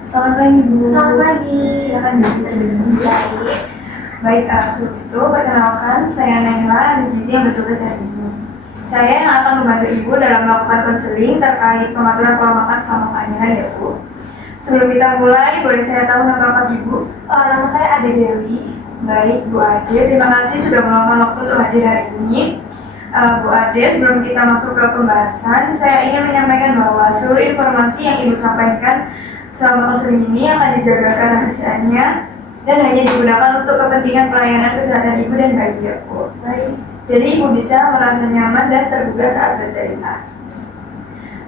Selamat pagi, Bu. Selamat pagi. Silakan Bu, kita duduk. Baik. Baik, sebelum itu perkenalkan, saya Naila, ahli gizi yang bertugas hari ini. Saya yang akan membantu Ibu dalam melakukan konseling terkait pengaturan pola makan selama kehamilan ya, Bu. Sebelum kita mulai, boleh saya tahu nama lengkap Ibu? Nama saya Ade Dewi. Baik, Bu Ade, terima kasih sudah meluangkan waktu untuk hadir hari ini. Bu Ade, sebelum kita masuk ke pembahasan, saya ingin menyampaikan bahwa seluruh informasi yang Ibu sampaikan selama konseling ini akan dijaga kerahasiaannya dan hanya digunakan untuk kepentingan pelayanan kesehatan Ibu dan bayi ya, Bu. Baik. Jadi Ibu bisa merasa nyaman dan terbuka saat bercerita.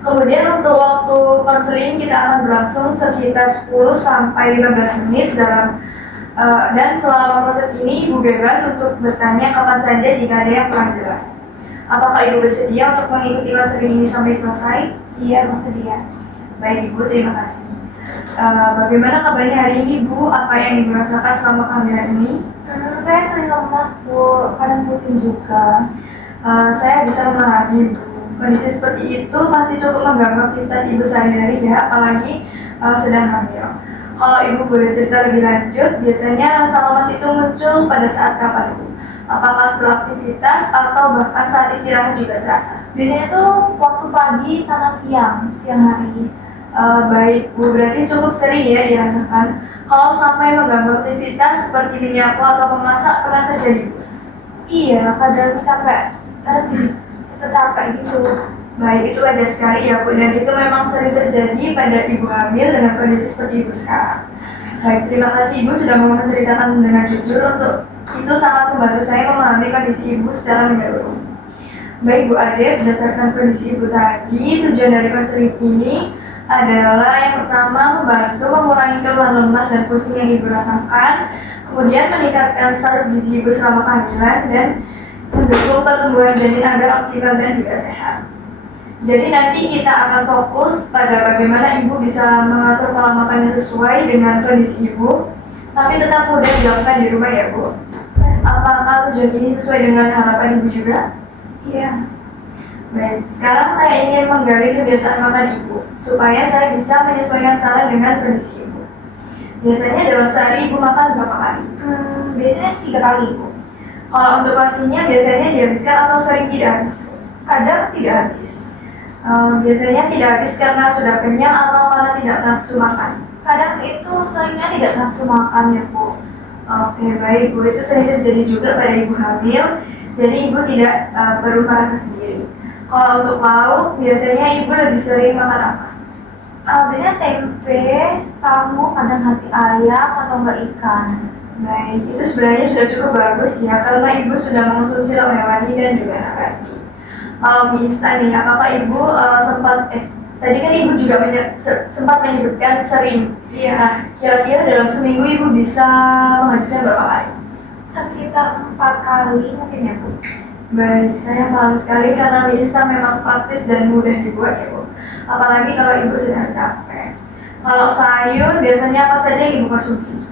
Kemudian untuk waktu konseling kita akan berlangsung sekitar 10 sampai 15 menit dan selama proses ini Ibu bebas untuk bertanya kapan saja jika ada yang kurang jelas. Apakah Ibu bersedia untuk mengikuti konseling ini sampai selesai? Iya, bersedia. Baik Ibu, terima kasih. Bagaimana kabarnya hari ini Bu? Apa yang Ibu rasakan selama kehamilan ini? Saya sering lemas, Bu. Kadang pusing juga. Saya bisa memahami Bu. Kondisi seperti itu masih cukup mengganggu aktivitas Ibu sehari-hari ya, apalagi sedang hamil. Kalau Ibu boleh cerita lebih lanjut, biasanya rasa lemas itu muncul pada saat kapan Bu? Apakah setelah aktivitas atau bahkan saat istirahat juga terasa? Biasanya tuh waktu pagi sama siang hari. Baik Bu, berarti cukup sering ya dirasakan. Kalau sampai mengganggu aktivitas seperti menyapu atau memasak pernah terjadi Bu? Iya, kadang jadi cepet capek gitu. Baik, itu wajar sekali ya Bu, dan itu memang sering terjadi pada ibu hamil dengan kondisi seperti Ibu sekarang. Baik, terima kasih Ibu sudah mau menceritakan dengan jujur. Untuk itu sangat membantu saya memahami kondisi Ibu secara menyeluruh. Baik Bu Ade, berdasarkan kondisi Ibu tadi, tujuan dari konseling ini adalah yang pertama membantu mengurangi keluhan lemas dan pusing yang Ibu rasakan, kemudian meningkatkan status gizi Ibu selama kehamilan dan mendukung pertumbuhan janin agar optimal dan juga sehat. Jadi nanti kita akan fokus pada bagaimana Ibu bisa mengatur pola makan yang sesuai dengan kondisi Ibu, tapi tetap mudah dilakukan di rumah ya Bu. Apakah tujuan ini sesuai dengan harapan Ibu juga? Iya. Baik, sekarang saya ingin menggali kebiasaan makan Ibu, supaya saya bisa menyesuaikan saran dengan kondisi Ibu. Biasanya dalam sehari Ibu makan berapa kali? Biasanya 3 kali, Bu. Kalau untuk porsinya biasanya dihabiskan atau sering tidak habis Bu? Kadang tidak habis. Biasanya tidak habis karena sudah kenyang atau karena tidak nafsu makan? Kadang itu seringnya tidak nafsu makan ya, Bu. Oke, baik Bu, itu sering terjadi juga pada ibu hamil, jadi Ibu tidak perlu merasa sendiri. Kalau untuk lauk, biasanya Ibu lebih sering makan apa? Biasanya tempe, tahu, kadang hati ayam atau enggak ikan. Baik, itu sebenarnya sudah cukup bagus ya, karena Ibu sudah mengonsumsi lauk hewani dan juga nabati. Kalau mie instan nih, apakah Ibu tadi kan Ibu juga sempat menyebutkan sering. Iya. Nah, kira-kira dalam seminggu Ibu bisa menghabiskan berapa kali? Sekitar 4 kali mungkin ya, Bu. Baik, saya paham sekali karena mie instan memang praktis dan mudah dibuat ya Bu. Apalagi kalau Ibu sedang capek. Kalau sayur, biasanya apa saja yang Ibu konsumsi?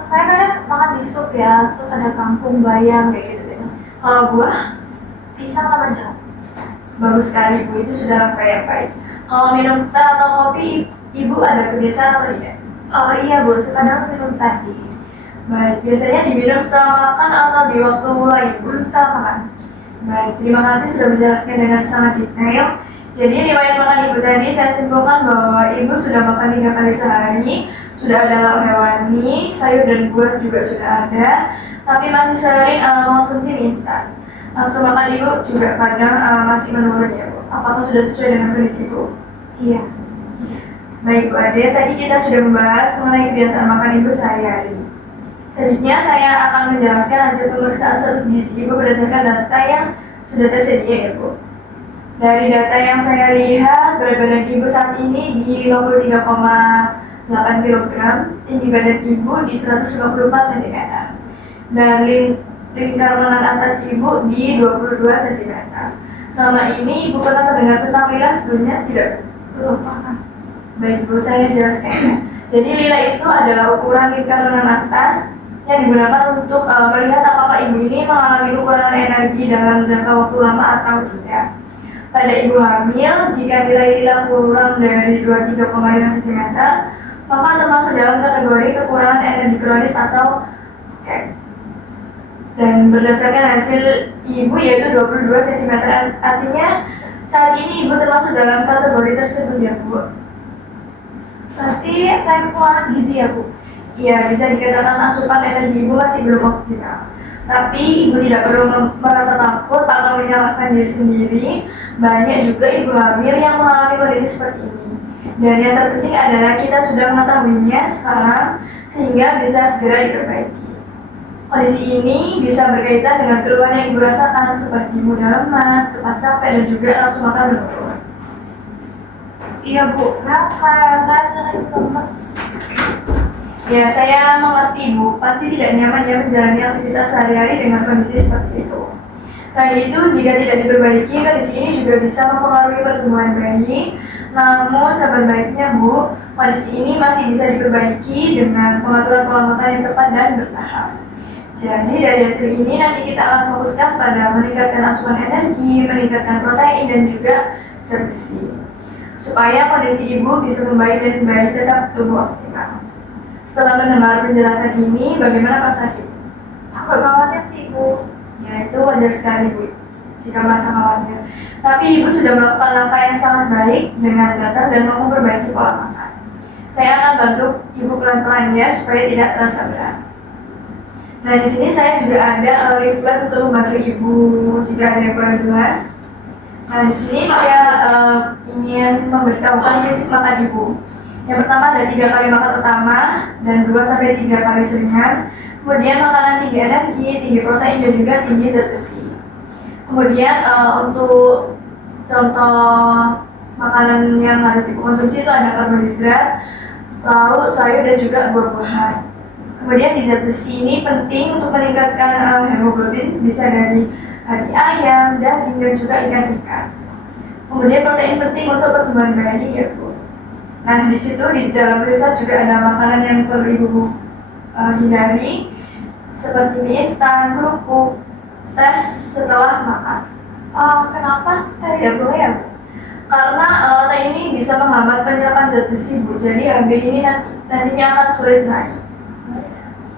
Saya kadang makan di sup ya, terus ada kangkung, bayam kayak gitu. Kalau buah? Pisang sama jeruk. Bagus sekali Bu, itu sudah langkah yang baik. Kalau minum teh atau kopi, Ibu ada kebiasaan atau tidak? Iya Bu, kadang minum teh sih. Baik, biasanya diminum setelah makan atau di waktu mulai Bu? Setelah makan. Baik, terima kasih sudah menjelaskan dengan sangat detail. Jadi riwayat makan Ibu tadi saya simpulkan bahwa Ibu sudah makan 3 kali sehari, sudah ada lauk hewani, sayur dan buah juga sudah ada, tapi masih sering mengonsumsi mie instan. Nafsu makan Ibu juga kadang masih menurun ya Bu. Apakah sudah sesuai dengan kondisi Ibu? Iya. Baik Bu Ade, tadi kita sudah membahas mengenai kebiasaan makan Ibu sehari-hari. Selanjutnya saya akan menjelaskan hasil pemeriksaan status gizi Ibu berdasarkan data yang sudah tersedia ya Bu. Dari data yang saya lihat, berat badan Ibu saat ini di 53,8 kg, tinggi badan Ibu di 154 cm, dan lingkar lengan atas Ibu di 22 cm. Selama ini Ibu pernah mendengar tentang lila sebelumnya tidak? Belum pernah. Baik Bu, saya jelaskan ya. Jadi lila itu adalah ukuran lingkar lengan atas yang digunakan untuk melihat apakah ibu ini mengalami kekurangan energi dalam jangka waktu lama atau tidak. Pada ibu hamil, jika nilai lila kurang dari 23,5 cm, maka termasuk dalam kategori kekurangan energi kronis atau KEK. Dan berdasarkan hasil ibu yaitu 22 cm, artinya saat ini ibu termasuk dalam kategori tersebut ya Bu. Berarti saya kekurangan gizi ya Bu? Iya, bisa dikatakan asupan energi ibu masih belum optimal. Tapi ibu tidak perlu merasa takut atau menyalahkan diri sendiri. Banyak juga ibu hamil yang mengalami kondisi seperti ini. Dan yang terpenting adalah kita sudah mengetahuinya sekarang sehingga bisa segera diperbaiki. Kondisi ini bisa berkaitan dengan keluhan yang ibu rasakan seperti mudah lemas, cepat capek, dan juga nafsu makan menurun. Iya Bu, kan kayak saya sering lemes. Ya, saya mengerti Bu, pasti tidak nyaman ya menjalani aktivitas sehari-hari dengan kondisi seperti itu. Selain itu, jika tidak diperbaiki, kondisi ini juga bisa mempengaruhi pertumbuhan bayi. Namun, kabar baiknya Bu, kondisi ini masih bisa diperbaiki dengan pengaturan pola makan yang tepat dan bertahap. Jadi dari hasil ini nanti kita akan fokuskan pada meningkatkan asupan energi, meningkatkan protein dan juga zat besi, supaya kondisi ibu bisa membaik dan bayi tetap tumbuh optimal. Setelah mendengar penjelasan ini, bagaimana perasaan ibu? Agak khawatir sih Bu. Ya, itu wajar sekali Bu jika merasa khawatir. Tapi ibu sudah melakukan langkah yang sangat baik dengan datang dan mau memperbaiki pola makan. Saya akan bantu ibu pelan-pelan ya supaya tidak terasa berat. Nah, di sini saya juga ada leaflet untuk membantu ibu jika ada yang kurang jelas. Nah, di sini saya ingin memberitahukan prinsip makan ibu. Yang pertama ada 3 kali makan utama dan 2-3 kali selingan. Kemudian makanan tinggi energi, tinggi protein dan juga tinggi zat besi. Kemudian untuk contoh makanan yang harus ibu konsumsi itu ada karbohidrat, lauk, sayur dan juga buah-buahan. Kemudian di zat besi ini penting untuk meningkatkan hemoglobin, bisa dari hati ayam, daging, dan juga ikan-ikan. Kemudian protein penting untuk pertumbuhan bayi ya Bu. Nah, di situ di dalam leaflet juga ada makanan yang perlu ibu hindari, seperti mie instan, kerupuk, teh setelah makan. Kenapa teh tidak boleh ya Bu? Karena teh ini bisa menghambat penyerapan zat besi Bu, jadi HB ini nantinya akan sulit naik.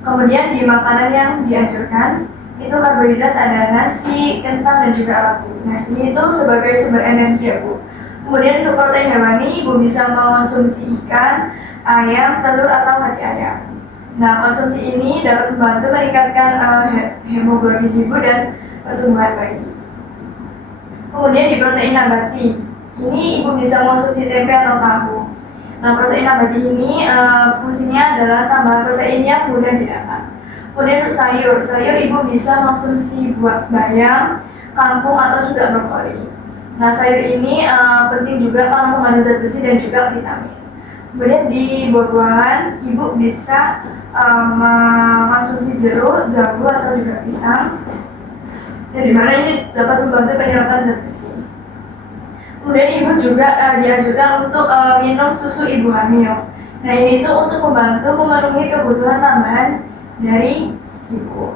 Kemudian di makanan yang dianjurkan itu karbohidrat ada nasi, kentang, dan juga roti. Nah, ini itu sebagai sumber energi ya Bu. Kemudian untuk protein hewani, ibu bisa mengonsumsi ikan, ayam, telur, atau hati ayam. Nah, konsumsi ini dapat membantu meningkatkan hemoglobin ibu dan pertumbuhan bayi. Kemudian di protein nabati, ini ibu bisa mengonsumsi tempe atau tahu. Nah, protein nabati ini fungsinya adalah tambahan protein yang mudah didapat. Kemudian untuk sayur ibu bisa mengonsumsi buah bayam, kangkung, atau juga brokoli. Nah, sayur ini penting juga karena mengandung zat besi dan juga vitamin. Kemudian di buah-buahan, ibu bisa mengonsumsi jeruk, jambu, atau juga pisang. Jadi mana ini dapat membantu penyerapan zat besi. Kemudian ibu juga dianjurkan untuk minum susu ibu hamil. Nah, ini itu untuk membantu memenuhi kebutuhan tambahan dari ibu.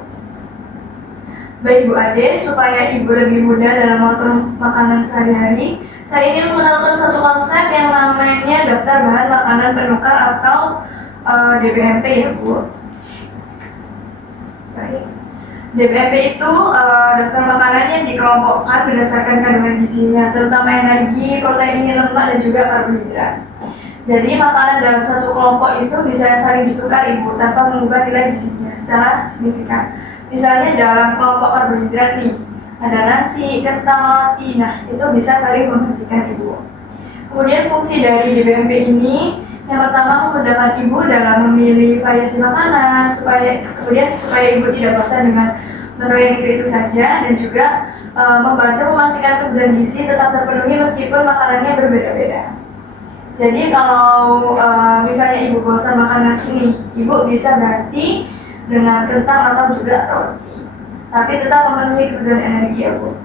Baik Bu Ade, supaya ibu lebih mudah dalam mengatur makanan sehari-hari, saya ingin mengenalkan satu konsep yang namanya daftar bahan makanan penukar atau DBMP ya Bu. Baik. DBMP itu daftar makanan yang dikelompokkan berdasarkan kandungan gizinya, terutama energi, protein, lemak, dan juga karbohidrat. Jadi makanan dalam satu kelompok itu bisa saling ditukar ibu tanpa mengubah nilai gizinya secara signifikan. Misalnya dalam kelompok karbohidrat nih, ada nasi, kentang, roti, nah itu bisa saling menggantikan ibu. Kemudian fungsi dari DBMP ini, yang pertama memudahkan ibu dalam memilih variasi makanan, supaya ibu tidak bosan dengan menu yang itu saja, dan juga membantu memastikan kebutuhan gizi tetap terpenuhi meskipun makanannya berbeda-beda. Jadi kalau misalnya ibu bosan makan nasi nih, ibu bisa ganti dengan kentang atau juga roti, tapi tetap memenuhi kebutuhan energi ya Bu.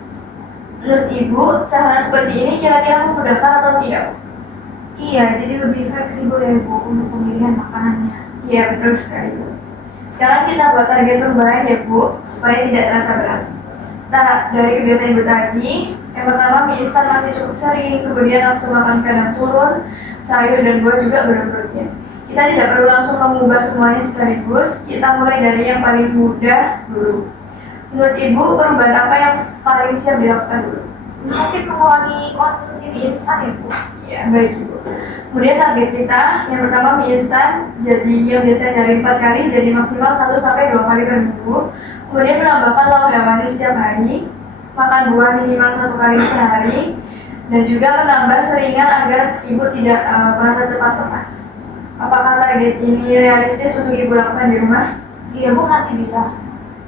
Menurut ibu, cara seperti ini kira-kira memudahkan atau tidak Bu? Iya, jadi lebih fleksibel ya Bu untuk pemilihan makanannya. Iya, betul sekali Bu. Sekarang kita buat target perubahan ya Bu, supaya tidak terasa berat. Nah, dari kebiasaan ibu tadi, yang pertama mie instan masih cukup sering, kemudian nafsu makan kadang turun, sayur dan buah juga berprotein. Kita tidak perlu langsung mengubah semuanya sekaligus, kita mulai dari yang paling mudah dulu. Menurut Ibu, perubahan apa yang paling siap dilakukan dulu? Mungkin mengurangi konsumsi mie instan ya Bu. Ya, baik Ibu. Kemudian target kita, yang pertama mie instan, jadi yang biasanya dari 4 kali jadi maksimal 1-2 kali per minggu. Kemudian menambahkan lauk hewani setiap hari, makan buah minimal 1 kali sehari, dan juga menambah seringan agar Ibu tidak merasa cepat lemas. Apakah target ini realistis untuk Ibu lakukan di rumah? Iya Bu, masih bisa.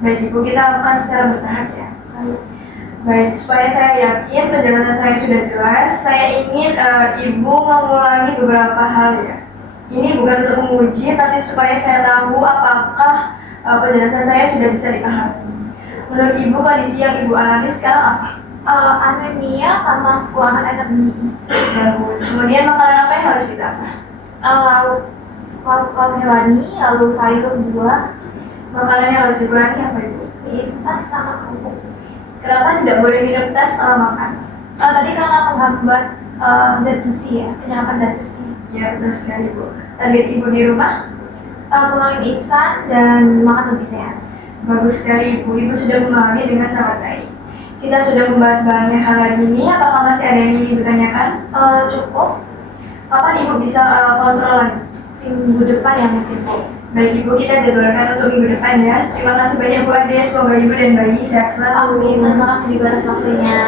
Baik Ibu, kita lakukan secara bertahap ya. Baik, supaya saya yakin penjelasan saya sudah jelas, saya ingin Ibu mengulangi beberapa hal ya. Ini bukan untuk menguji, tapi supaya saya tahu apakah penjelasan saya sudah bisa dipahami. Menurut Ibu, kondisi yang Ibu alami sekarang apa? Anemia sama kekurangan energi. Bagus. Kemudian makanan apa yang harus ditambah? Lauk hewani, lalu sayur, buah, Makanan yang harus dikurangi apa Ibu? mie instan sama kerupuk. Kenapa tidak boleh minum teh setelah makan? Tadi karena menghambat zat besi ya, penyerapan zat besi. Ya, betul sekali Ibu. Target Ibu di rumah? Mengurangi mie instan dan makan lebih sehat. Bagus sekali Ibu, Ibu sudah memahami dengan sangat baik. Kita sudah membahas banyak hal lagi ini, apakah masih ada yang ingin ditanyakan? Cukup Kapan Ibu bisa kontrol lagi? minggu depan ya mungkin Bu. Baik Ibu, kita jadwalkan untuk minggu depan ya. Terima kasih banyak Bu Ade, semoga Ibu dan bayi sehat selalu. Amin, terima kasih juga atas waktunya.